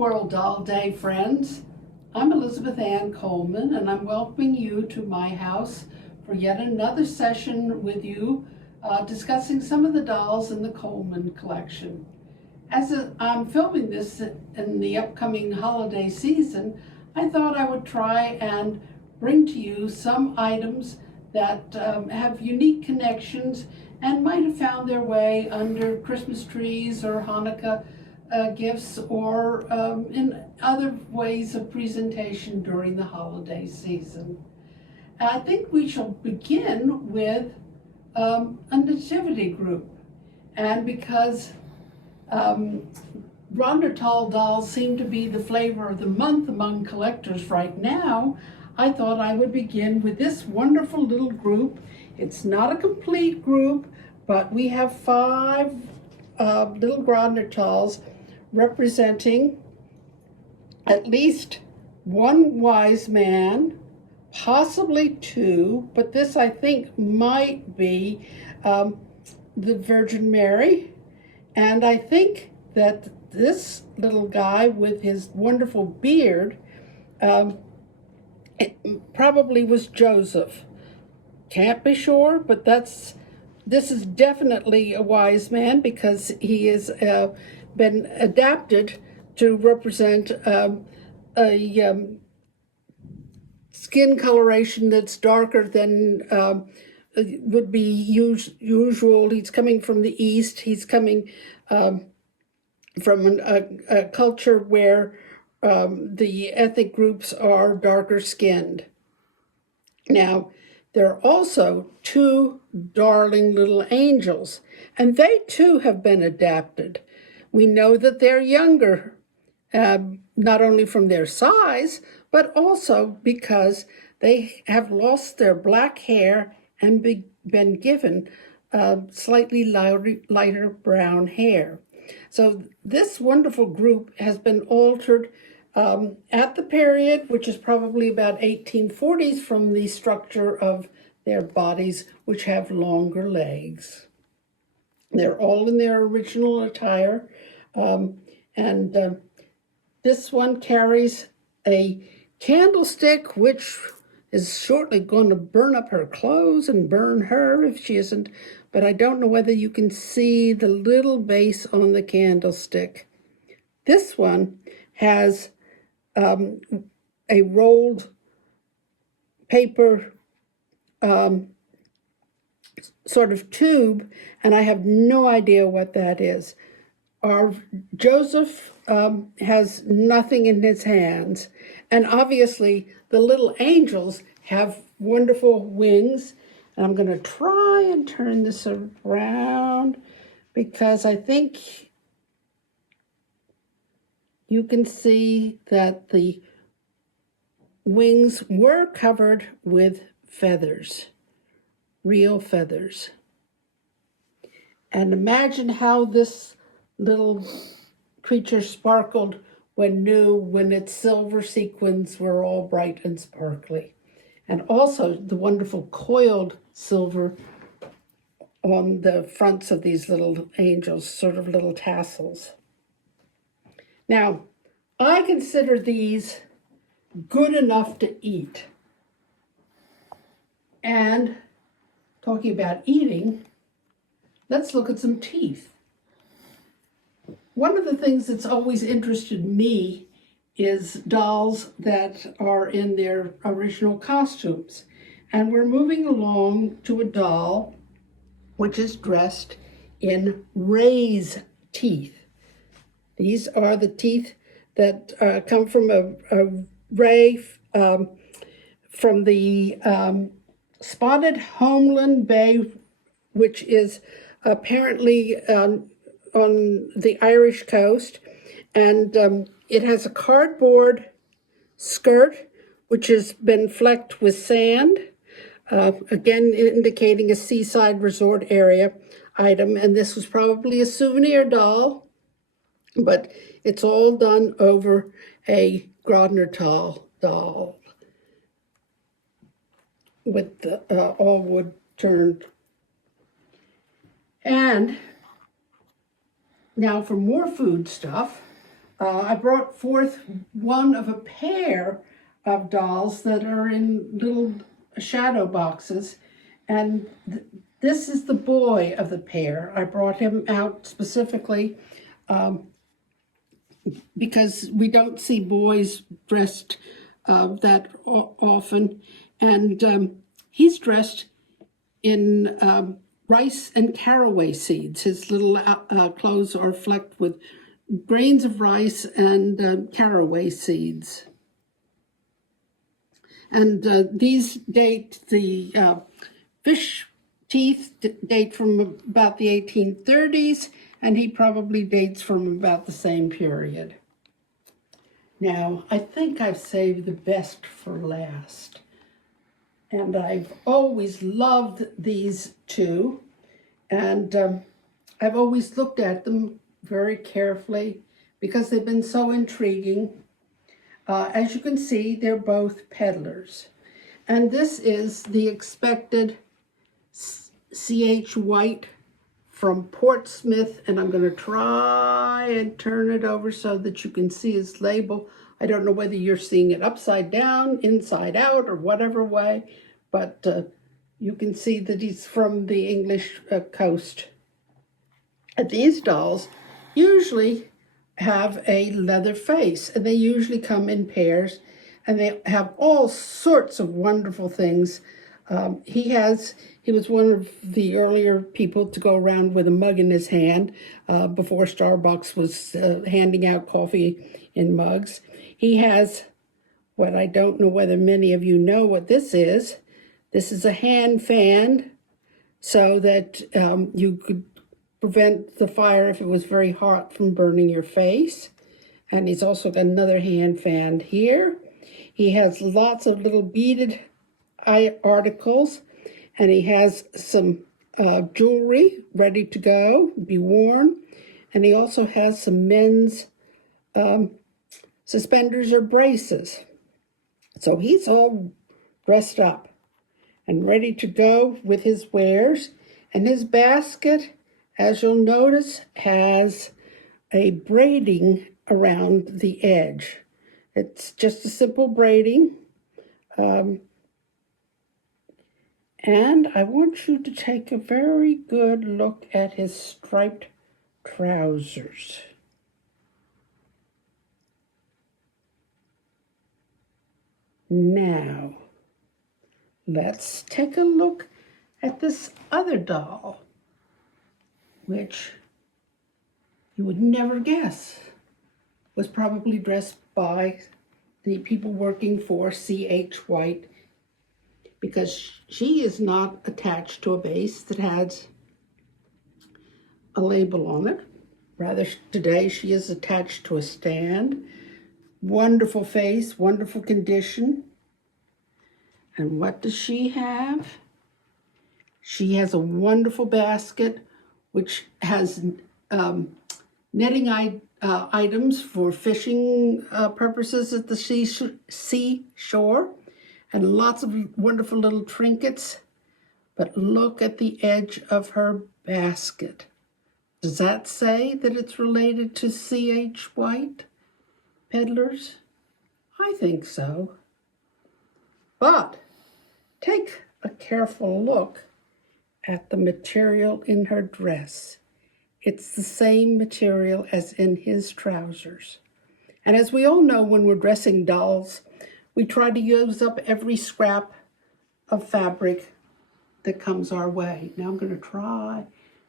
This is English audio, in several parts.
World Doll Day, friends. I'm Elizabeth Ann Coleman, and I'm welcoming you to my house for yet another session with you, discussing some of the dolls in the Coleman collection. As I'm filming this in the upcoming holiday season, I thought I would try and bring to you some items that have unique connections and might have found their way under Christmas trees or Hanukkah gifts or in other ways of presentation during the holiday season. I think we shall begin with a nativity group. And because Grodnertal dolls seem to be the flavor of the month among collectors right now, I thought I would begin with this wonderful little group. It's not a complete group, but we have 5 little Grodnertals representing at least one wise man, possibly 2, but this I think might be the Virgin Mary. And I think that this little guy with his wonderful beard it probably was Joseph. Can't be sure, but this is definitely a wise man because he has been adapted to represent a skin coloration that's darker than would be usual. He's coming from the East. He's coming from a culture where the ethnic groups are darker skinned. Now, there are also 2 darling little angels, and they too have been adapted. We know that they're younger, not only from their size, but also because they have lost their black hair and been given slightly lighter brown hair. So this wonderful group has been altered at the period, which is probably about 1840s, from the structure of their bodies, which have longer legs. They're all in their original attire, and this one carries a candlestick, which is shortly going to burn up her clothes and burn her if she isn't, but I don't know whether you can see the little base on the candlestick. This one has a rolled paper sort of tube, and I have no idea what that is. Our Joseph has nothing in his hands, and obviously the little angels have wonderful wings. And I'm going to try and turn this around because I think you can see that the wings were covered with feathers, real feathers. And imagine how this little creature sparkled when new, when its silver sequins were all bright and sparkly. And also the wonderful coiled silver on the fronts of these little angels, sort of little tassels. Now, I consider these good enough to eat. And talking about eating, let's look at some teeth. One of the things that's always interested me is dolls that are in their original costumes. And we're moving along to a doll which is dressed in ray's teeth. These are the teeth that come from a ray from the spotted Homeland Bay, which is apparently on the Irish coast. And it has a cardboard skirt, which has been flecked with sand, again indicating a seaside resort area item. And this was probably a souvenir doll, but it's all done over a Grodnertal doll with the, all wood turned. And now for more food stuff, I brought forth one of a pair of dolls that are in little shadow boxes, and this is the boy of the pair. I brought him out specifically because we don't see boys dressed that often, and he's dressed in rice and caraway seeds. His little clothes are flecked with grains of rice and caraway seeds. And these date, the fish teeth date from about the 1830s, and he probably dates from about the same period. Now, I think I've saved the best for last. And I've always loved these two, and I've always looked at them very carefully because they've been so intriguing. As you can see, they're both peddlers. And this is the expected C.H. White from Portsmouth, and I'm going to try and turn it over so that you can see his label. I don't know whether you're seeing it upside down, inside out, or whatever way, but you can see that he's from the English coast. And these dolls usually have a leather face, and they usually come in pairs, and they have all sorts of wonderful things. He was one of the earlier people to go around with a mug in his hand before Starbucks was handing out coffee in mugs. He has what I don't know whether many of you know what this is. This is a hand fan so that you could prevent the fire if it was very hot from burning your face. And he's also got another hand fan here. He has lots of little beaded eye articles, and he has some jewelry ready to go, be worn. And he also has some men's suspenders or braces. So he's all dressed up and ready to go with his wares. And his basket, as you'll notice, has a braiding around the edge. It's just a simple braiding. And I want you to take a very good look at his striped trousers. Now, let's take a look at this other doll, which you would never guess was probably dressed by the people working for C.H. White, because she is not attached to a base that has a label on it. Rather, today she is attached to a stand. Wonderful face, wonderful condition. And what does she have? She has a wonderful basket which has netting items for fishing purposes at the seashore, and lots of wonderful little trinkets. But look at the edge of her basket. Does that say that it's related to C.H. White peddlers? I think so. But take a careful look at the material in her dress. It's the same material as in his trousers. And as we all know, when we're dressing dolls, we try to use up every scrap of fabric that comes our way. Now I'm going to try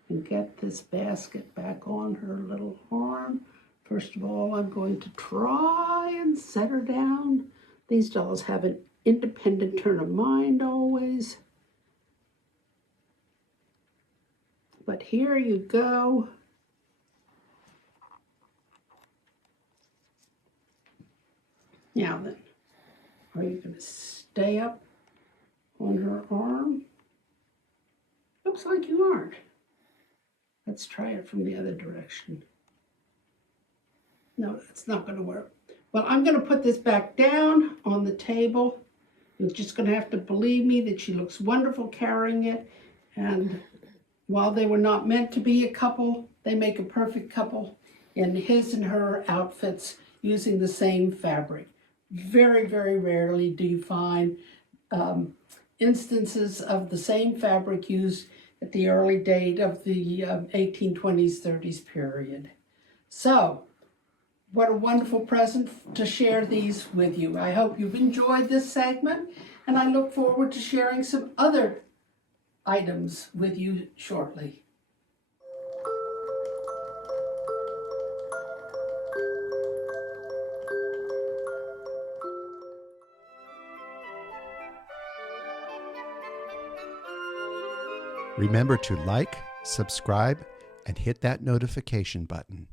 and get this basket back on her little arm. First of all, I'm going to try and set her down. These dolls have an independent turn of mind always. But here you go. Now then, are you going to stay up on her arm? Looks like you aren't. Let's try it from the other direction. No, that's not going to work. Well, I'm going to put this back down on the table. You're just going to have to believe me that she looks wonderful carrying it. And while they were not meant to be a couple, they make a perfect couple. in his and her outfits using the same fabric. Very, very rarely do you find instances of the same fabric used at the early date of the 1820s, 30s period. So, what a wonderful present to share these with you. I hope you've enjoyed this segment, and I look forward to sharing some other items with you shortly. Remember to like, subscribe, and hit that notification button.